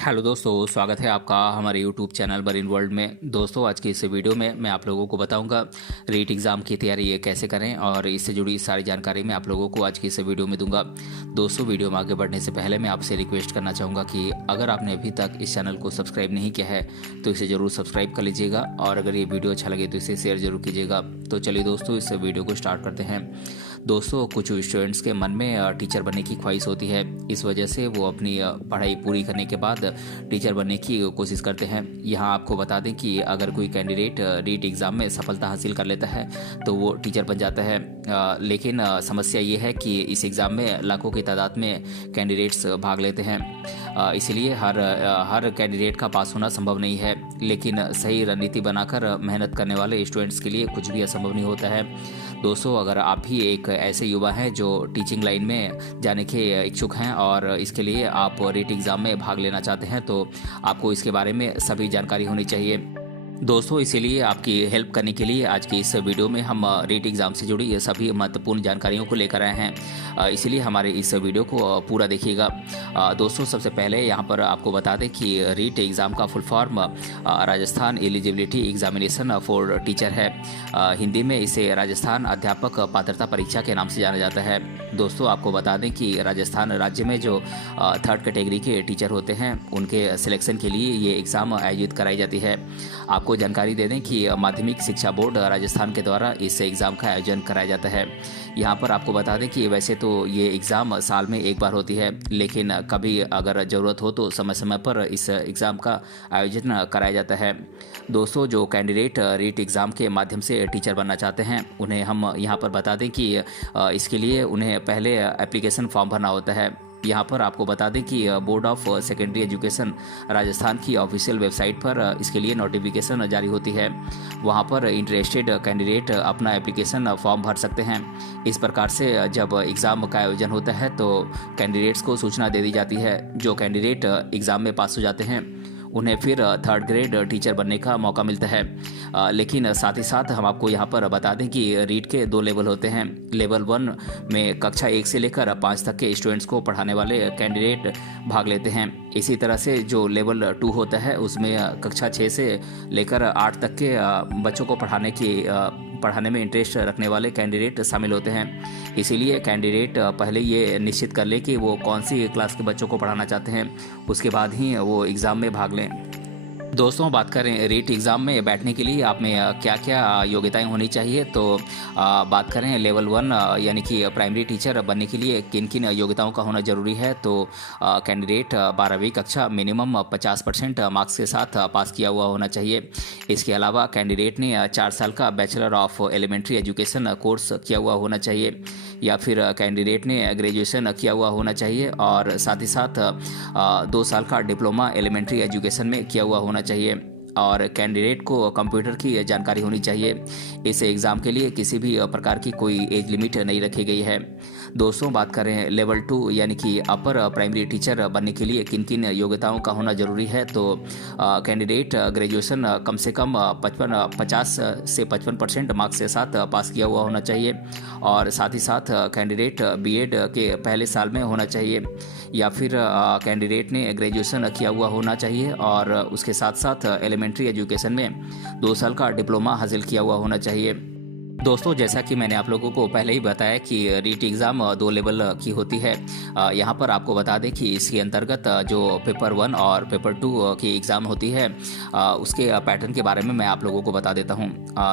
Hello दोस्तों, स्वागत है आपका हमारे यूट्यूब चैनल बरीन वर्ल्ड में। दोस्तों, आज की इस वीडियो में मैं आप लोगों को बताऊंगा रीट एग्ज़ाम की तैयारी ये कैसे करें और इससे जुड़ी सारी जानकारी मैं आप लोगों को आज की इस वीडियो में दूंगा। दोस्तों, वीडियो में आगे बढ़ने से पहले मैं आपसे रिक्वेस्ट करना चाहूँगा कि अगर आपने अभी तक इस चैनल को सब्सक्राइब नहीं किया है तो इसे ज़रूर सब्सक्राइब कर लीजिएगा और अगर ये वीडियो अच्छा लगे तो इसे शेयर ज़रूर कीजिएगा। तो चलिए दोस्तों, इस वीडियो को स्टार्ट करते हैं। दोस्तों, कुछ स्टूडेंट्स के मन में टीचर बनने की ख्वाहिश होती है। इस वजह से वो अपनी पढ़ाई पूरी करने के बाद टीचर बनने की कोशिश करते हैं। यहाँ आपको बता दें कि अगर कोई कैंडिडेट रीट एग्ज़ाम में सफलता हासिल कर लेता है तो वो टीचर बन जाता है। लेकिन समस्या ये है कि इस एग्ज़ाम में लाखों की तादाद में कैंडिडेट्स भाग लेते हैं। इसलिए हर कैंडिडेट का पास होना संभव नहीं है। लेकिन सही रणनीति बनाकर मेहनत करने वाले स्टूडेंट्स के लिए कुछ भी असंभव नहीं होता है। दोस्तों, अगर आप भी एक ऐसे युवा हैं जो टीचिंग लाइन में जाने के इच्छुक हैं और इसके लिए आप रीट एग्ज़ाम में भाग लेना चाहते हैं तो आपको इसके बारे में सभी जानकारी होनी चाहिए। दोस्तों, इसीलिए आपकी हेल्प करने के लिए आज की इस वीडियो में हम रीट एग्ज़ाम से जुड़ी सभी महत्वपूर्ण जानकारियों को लेकर आए हैं। इसलिए हमारे इस वीडियो को पूरा देखिएगा। दोस्तों, सबसे पहले यहाँ पर आपको बता दें कि रीट एग्ज़ाम का full form Rajasthan eligibility examination for teacher है। हिंदी में इसे राजस्थान अध्यापक पात्रता परीक्षा के नाम से जाना जाता है। दोस्तों, आपको बता दें कि राजस्थान राज्य में जो थर्ड कैटेगरी के टीचर होते हैं उनके सिलेक्शन के लिए ये एग्ज़ाम आयोजित कराई जाती है। आपको जानकारी दे दें कि माध्यमिक शिक्षा बोर्ड राजस्थान के द्वारा इस एग्ज़ाम का आयोजन कराया जाता है। यहाँ पर आपको बता दें कि वैसे तो ये एग्ज़ाम साल में एक बार होती है, लेकिन कभी अगर ज़रूरत हो तो समय समय पर इस एग्ज़ाम का आयोजन कराया जाता है। दोस्तों, जो कैंडिडेट रीट एग्ज़ाम के माध्यम से टीचर बनना चाहते हैं उन्हें हम यहाँ पर बता दें कि इसके लिए उन्हें पहले एप्लीकेशन फॉर्म भरना होता है। यहाँ पर आपको बता दें कि board of secondary education Rajasthan की ऑफिशियल वेबसाइट पर इसके लिए नोटिफिकेशन जारी होती है। वहाँ पर इंटरेस्टेड कैंडिडेट अपना एप्लीकेशन फॉर्म भर सकते हैं। इस प्रकार से जब एग्ज़ाम का आयोजन होता है तो कैंडिडेट्स को सूचना दे दी जाती है। जो कैंडिडेट एग्ज़ाम में पास हो जाते हैं उन्हें फिर थर्ड ग्रेड टीचर बनने का मौका मिलता है। लेकिन साथ ही साथ हम आपको यहाँ पर बता दें कि रीट के 2 लेवल होते हैं। लेवल 1 में कक्षा 1 से लेकर 5 तक के स्टूडेंट्स को पढ़ाने वाले कैंडिडेट भाग लेते हैं। इसी तरह से जो लेवल 2 होता है उसमें कक्षा 6 से लेकर 8 तक के बच्चों को पढ़ाने में इंटरेस्ट रखने वाले कैंडिडेट शामिल होते हैं। इसीलिए कैंडिडेट पहले ये निश्चित कर ले कि वो कौन सी क्लास के बच्चों को पढ़ाना चाहते हैं, उसके बाद ही वो एग्ज़ाम में भाग लें। दोस्तों, बात करें रीट एग्ज़ाम में बैठने के लिए आप में क्या क्या योग्यताएं होनी चाहिए तो बात करें लेवल 1 यानी कि प्राइमरी टीचर बनने के लिए किन किन योग्यताओं का होना ज़रूरी है तो कैंडिडेट 12वीं कक्षा मिनिमम 50% मार्क्स के साथ पास किया हुआ होना चाहिए। इसके अलावा कैंडिडेट ने 4 साल का bachelor of elementary education course किया हुआ होना चाहिए या फिर कैंडिडेट ने ग्रेजुएशन किया हुआ होना चाहिए और साथ ही साथ 2 साल का डिप्लोमा एलिमेंट्री एजुकेशन में किया हुआ होना चाहिए और कैंडिडेट को कंप्यूटर की जानकारी होनी चाहिए। इस एग्ज़ाम के लिए किसी भी प्रकार की कोई एज लिमिट नहीं रखी गई है। दोस्तों, बात करें लेवल 2 यानी कि अपर प्राइमरी टीचर बनने के लिए किन किन योग्यताओं का होना ज़रूरी है तो कैंडिडेट ग्रेजुएशन कम से कम 50 से 55% मार्क्स के साथ पास किया हुआ होना चाहिए और साथ ही साथ कैंडिडेट बीएड के पहले साल में होना चाहिए या फिर कैंडिडेट ने ग्रेजुएशन किया हुआ होना चाहिए और उसके साथ साथ एलिमेंट्री एजुकेशन में 2 साल का डिप्लोमा हासिल किया हुआ होना चाहिए। दोस्तों, जैसा कि मैंने आप लोगों को पहले ही बताया कि रीट एग्ज़ाम 2 लेवल की होती है। यहाँ पर आपको बता दें कि इसके अंतर्गत जो पेपर 1 और पेपर 2 की एग्ज़ाम होती है उसके पैटर्न के बारे में मैं आप लोगों को बता देता हूँ।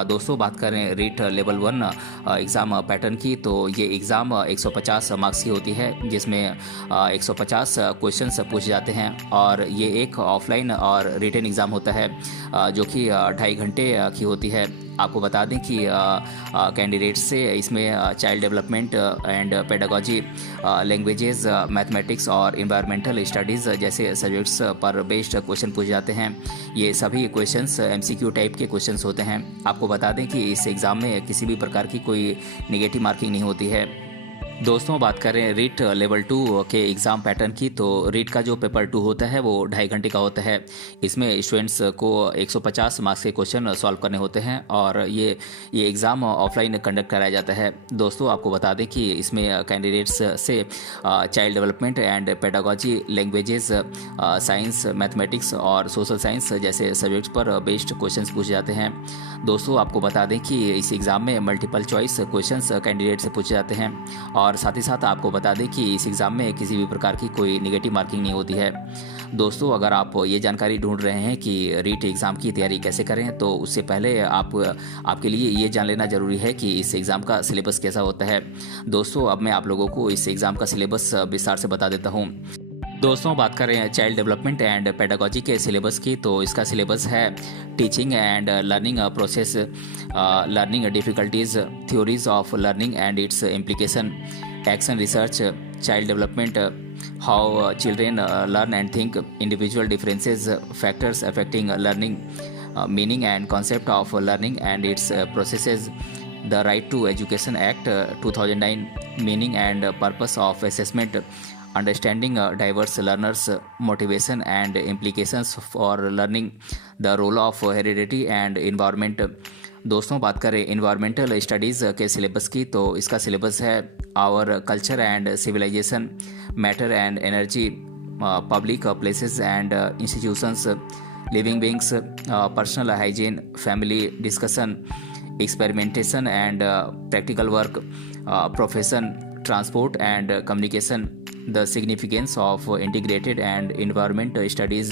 दोस्तों, बात करें रीट लेवल 1 एग्ज़ाम पैटर्न की तो ये एग्ज़ाम 150 मार्क्स की होती है जिसमें 150 क्वेश्चंस पूछे जाते हैं और ये एक ऑफलाइन और रिटन एग्ज़ाम होता है जो कि 2.5 घंटे की होती है। आपको बता दें कि कैंडिडेट्स से इसमें child development and pedagogy, languages, mathematics और इन्वायरमेंटल स्टडीज़ जैसे सब्जेक्ट्स पर बेस्ड क्वेश्चन पूछे जाते हैं। ये सभी क्वेश्चंस एमसीक्यू टाइप के क्वेश्चंस होते हैं। आपको बता दें कि इस एग्ज़ाम में किसी भी प्रकार की कोई नेगेटिव मार्किंग नहीं होती है। दोस्तों बात करें रीट लेवल 2 के एग्ज़ाम पैटर्न की, तो रीट का जो पेपर 2 होता है वो 2.5 घंटे का होता है। इसमें स्टूडेंट्स को 150 मार्क्स के क्वेश्चन सॉल्व करने होते हैं और ये एग्ज़ाम ऑफलाइन कंडक्ट कराया जाता है। दोस्तों आपको बता दें कि इसमें कैंडिडेट्स से child development and pedagogy, languages, science, mathematics और सोशल साइंस जैसे सब्जेक्ट्स पर बेस्ड क्वेश्चंस पूछे जाते हैं। दोस्तों आपको बता दें कि इस एग्ज़ाम में मल्टीपल चॉइस क्वेश्चंस कैंडिडेट से पूछे जाते हैं और साथ ही साथ आपको बता दें कि इस एग्ज़ाम में किसी भी प्रकार की कोई नेगेटिव मार्किंग नहीं होती है। दोस्तों अगर आप ये जानकारी ढूंढ रहे हैं कि रीट एग्ज़ाम की तैयारी कैसे करें, तो उससे पहले आपके लिए ये जान लेना ज़रूरी है कि इस एग्ज़ाम का सिलेबस कैसा होता है। दोस्तों अब मैं आप लोगों को इस एग्ज़ाम का सिलेबस विस्तार से बता देता हूँ। दोस्तों बात करें चाइल्ड डेवलपमेंट एंड पेडागोजी के सिलेबस की, तो इसका सिलेबस है teaching and learning process, learning difficulties, theories of learning and its implication, action research, child development, how children learn and think, individual differences, factors affecting learning, meaning and concept of learning and its processes, the right to education act 2009, meaning and purpose of assessment, understanding diverse learners, motivation and implications for learning, the role of heredity and environment। दोस्तों बात करें environmental studies के syllabus की, तो इसका syllabus है our culture and civilisation, matter and energy, public places and institutions, living beings, personal hygiene, family discussion, experimentation and practical work, profession, transport and communication, the significance of integrated and environment studies,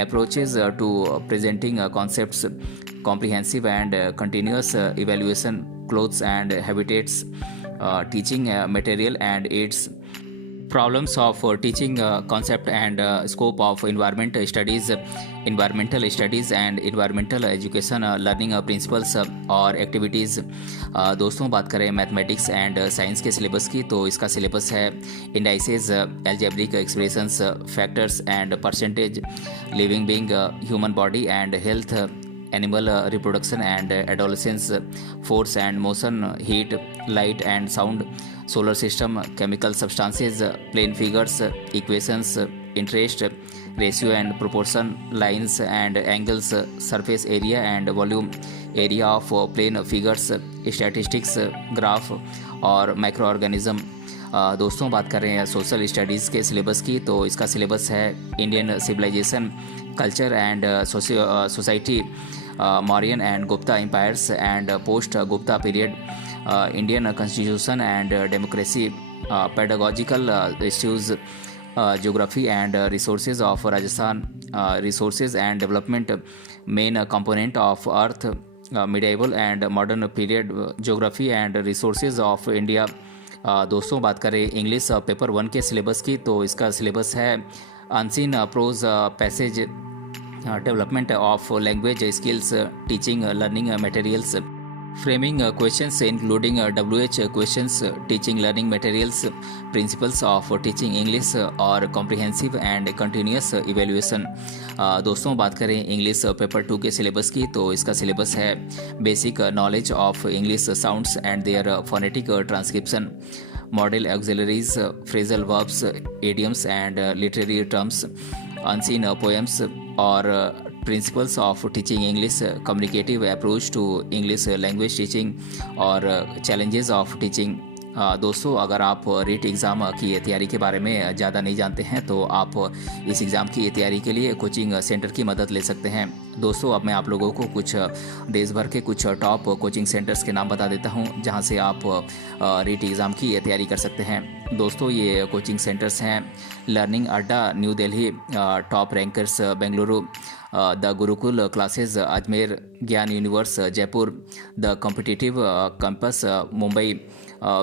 approaches to presenting concepts, comprehensive and continuous evaluation, clothes and habitats, teaching material and aids, problems of teaching concept and scope of environmental studies and environmental education, learning principles और activities. दोस्तों बात करें mathematics and science के syllabus की, तो इसका syllabus है indices, algebraic expressions, factors and percentage, living being, human body and health, animal reproduction and adolescence, force and motion, heat, light and sound, solar system, chemical substances, plane figures, equations, interest, ratio and proportion, lines and angles, surface area and volume, area of plane figures, statistics, graph और micro organism. दोस्तों बात कर रहे हैं social studies के syllabus की, तो इसका सिलेबस है Indian civilisation, culture and society, Mauryan and Gupta empires and post Gupta period, Indian constitution and democracy, pedagogical issues, geography and resources of Rajasthan, resources and development, main component of earth, medieval and modern period, geography and resources of India. दोस्तों बात करें English paper 1 के syllabus की, तो इसका syllabus है unseen prose passage, development of language skills, teaching learning materials, framing questions including WH questions, teaching learning materials, principles of teaching English और comprehensive and continuous evaluation. दोस्तों बात करें इंग्लिश पेपर 2 के सिलेबस की, तो इसका सिलेबस है basic knowledge of English sounds and their phonetic transcription, modal auxiliaries, phrasal verbs, idioms and literary terms, unseen poems और principles of teaching English, communicative approach to English language teaching और challenges of teaching. दोस्तों अगर आप REET exam की तैयारी के बारे में ज़्यादा नहीं जानते हैं, तो आप इस एग्ज़ाम की तैयारी के लिए कोचिंग सेंटर की मदद ले सकते हैं। दोस्तों अब मैं आप लोगों को कुछ देश भर के कुछ टॉप कोचिंग सेंटर्स के नाम बता देता हूं, जहां से आप रीट एग्ज़ाम की तैयारी कर सकते हैं। दोस्तों ये कोचिंग सेंटर्स हैं learning Adda new Delhi, top rankers Bengaluru, the Gurukul classes Ajmer, Gyan universe Jaipur, the competitive campus Mumbai,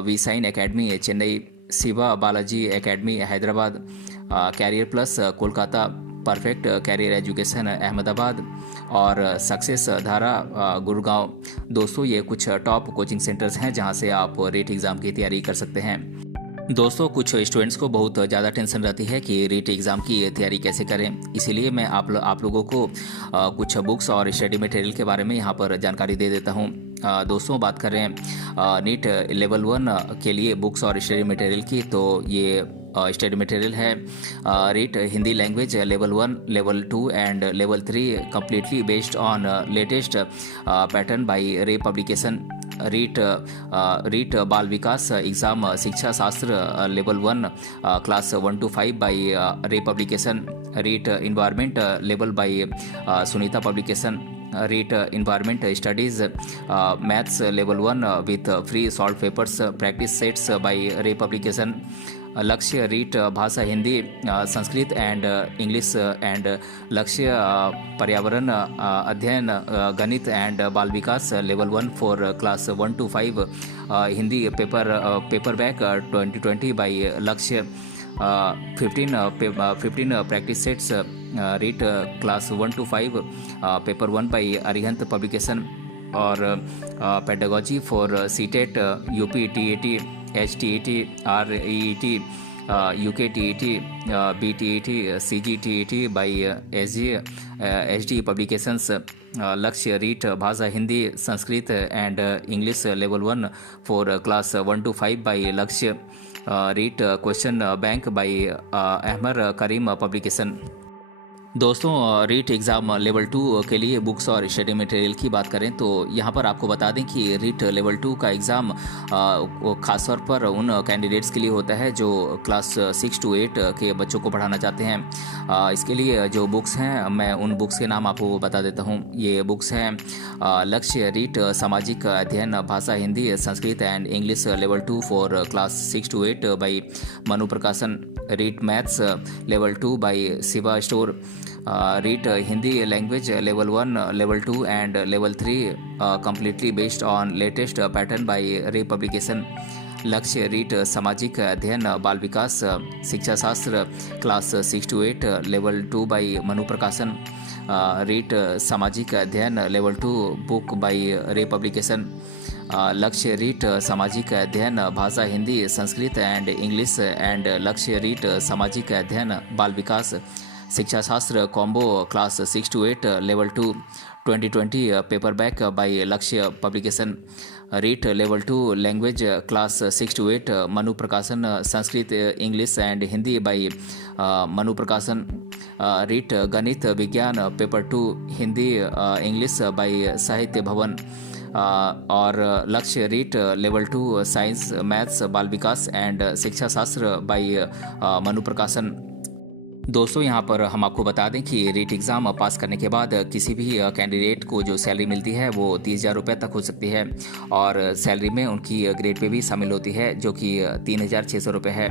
V sign academy Chennai, Shiva Balaji academy Hyderabad, career plus Kolkata, perfect career education Ahmedabad और सक्सेस धारा गुड़गांव। दोस्तों ये कुछ टॉप कोचिंग सेंटर्स हैं जहां से आप रीट एग्ज़ाम की तैयारी कर सकते हैं। दोस्तों कुछ स्टूडेंट्स को बहुत ज़्यादा टेंशन रहती है कि रीट एग्ज़ाम की तैयारी कैसे करें। इसीलिए मैं आप लोगों को कुछ बुक्स और स्टडी मटेरियल के बारे में यहाँ पर जानकारी दे देता हूँ। दोस्तों बात करें नीट लेवल 1 के लिए बुक्स और स्टडी मटेरियल की, तो ये स्टडी मटेरियल है REET Hindi language level 1, level 2 and level 3 completely based on latest pattern by Ray publication. REET बाल विकास एग्जाम शिक्षा शास्त्र level 1 class 1 to 5 by Ray publication. REET environment level by Sunita publication. REET environment studies maths level 1 with free solve papers practice sets by Ray publication. Lakshya REET भाषा Hindi Sanskrit and English and Lakshya पर्यावरण अध्ययन गणित and बाल विकास level 1 for class 1 to 5 Hindi paper back 2020 by Lakshya 15 practice sets REET class 1 to 5 paper 1 by Arihant publication. और pedagogy for CTET UP TET HTET REET UKTET BTET CGTET by HD Publications। Lakshya REET भाषा Hindi Sanskrit and English level 1 for class 1 to 5 by Lakshya REET question bank by Ahmar Karim publication. दोस्तों REET exam level 2 के लिए books और study material की बात करें तो यहाँ पर आपको बता दें कि रीट लेवल 2 का एग्ज़ाम खासतौर पर उन कैंडिडेट्स के लिए होता है जो क्लास 6 to 8 के बच्चों को पढ़ाना चाहते हैं। इसके लिए जो बुक्स हैं मैं उन बुक्स के नाम आपको बता देता हूँ। ये बुक्स हैं लक्ष्य रीट सामाजिक अध्ययन भाषा Hindi Sanskrit and English level 2 for class 6 to 8 by Manu Prakashan. REET maths level 2 by Shiva store. REET Hindi language level 1, level 2 and level 3 completely based on latest pattern by Ray publication. Lakshya REET सामाजिक अध्ययन बाल विकास शिक्षा शास्त्र class 6 to 8 level 2 by Manu Prakashan. REET सामाजिक अध्ययन level 2 book by Ray publication. Lakshya REET सामाजिक अध्ययन भाषा Hindi Sanskrit and English and Lakshya REET सामाजिक अध्ययन बाल विकास शिक्षा शास्त्र combo class 6 to 8 level 2 2020 paper back by Lakshya publication. REET level 2 language class 6 to 8 Manu Prakashan Sanskrit English and Hindi by Manu Prakashan. REET गणित विज्ञान पेपर 2 हिंदी इंग्लिश बाय साहित्य भवन। और लक्ष्य रीट लेवल 2 साइंस मैथ्स बाल विकास एंड शिक्षा शास्त्र बाय मनु प्रकाशन। दोस्तों यहाँ पर हम आपको बता दें कि रीट एग्ज़ाम पास करने के बाद किसी भी कैंडिडेट को जो सैलरी मिलती है वो 30,000 रुपये तक हो सकती है और सैलरी में उनकी ग्रेड पे भी शामिल होती है जो कि 3,600 रुपये है।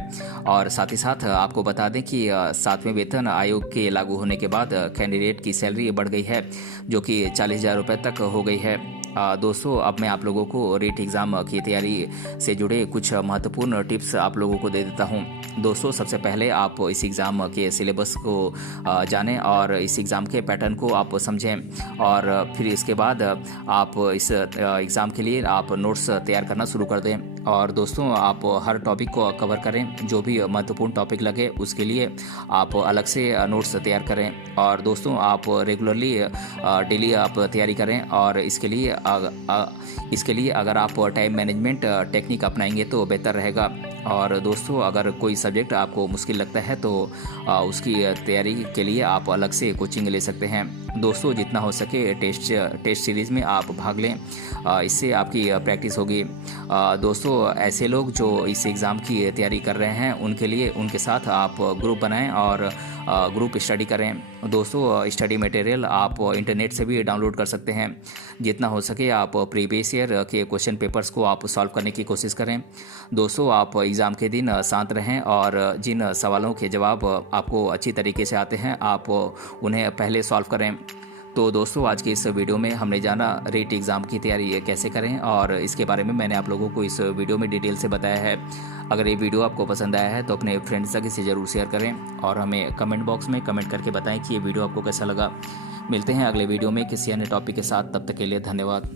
और साथ ही साथ आपको बता दें कि 7वें वेतन आयोग के लागू होने के बाद कैंडिडेट की सैलरी बढ़ गई है जो कि 40,000 रुपये तक हो गई है। दोस्तों अब मैं आप लोगों को रीट एग्ज़ाम की तैयारी से जुड़े कुछ महत्वपूर्ण टिप्स आप लोगों को दे देता हूं। दोस्तों सबसे पहले आप इस एग्ज़ाम के सिलेबस को जानें और इस एग्ज़ाम के पैटर्न को आप समझें और फिर इसके बाद आप इस एग्ज़ाम के लिए आप नोट्स तैयार करना शुरू कर दें। और दोस्तों आप हर टॉपिक को कवर करें, जो भी महत्वपूर्ण टॉपिक लगे उसके लिए आप अलग से नोट्स तैयार करें। और दोस्तों आप रेगुलरली डेली आप तैयारी करें और इसके लिए अगर आप टाइम मैनेजमेंट टेक्निक अपनाएंगे तो बेहतर रहेगा। और दोस्तों अगर कोई सब्जेक्ट आपको मुश्किल लगता है तो उसकी तैयारी के लिए आप अलग से कोचिंग ले सकते हैं। दोस्तों जितना हो सके टेस्ट सीरीज़ में आप भाग लें, इससे आपकी प्रैक्टिस होगी। दोस्तों ऐसे लोग जो इस एग्ज़ाम की तैयारी कर रहे हैं उनके लिए उनके साथ आप ग्रुप बनाएं और ग्रुप स्टडी करें। दोस्तों स्टडी मटेरियल आप इंटरनेट से भी डाउनलोड कर सकते हैं। जितना हो सके आप प्रीवियस ईयर के क्वेश्चन पेपर्स को आप सॉल्व करने की कोशिश करें। दोस्तों आप एग्ज़ाम के दिन शांत रहें और जिन सवालों के जवाब आपको अच्छी तरीके से आते हैं आप उन्हें पहले सॉल्व करें। तो दोस्तों आज की इस वीडियो में हमने जाना रीट एग्ज़ाम की तैयारी कैसे करें और इसके बारे में मैंने आप लोगों को इस वीडियो में डिटेल से बताया है। अगर ये वीडियो आपको पसंद आया है तो अपने फ्रेंड्स तक इसे ज़रूर शेयर करें और हमें कमेंट बॉक्स में कमेंट करके बताएं कि ये वीडियो आपको कैसा लगा। मिलते हैं अगले वीडियो में किसी अन्य टॉपिक के साथ, तब तक के लिए धन्यवाद।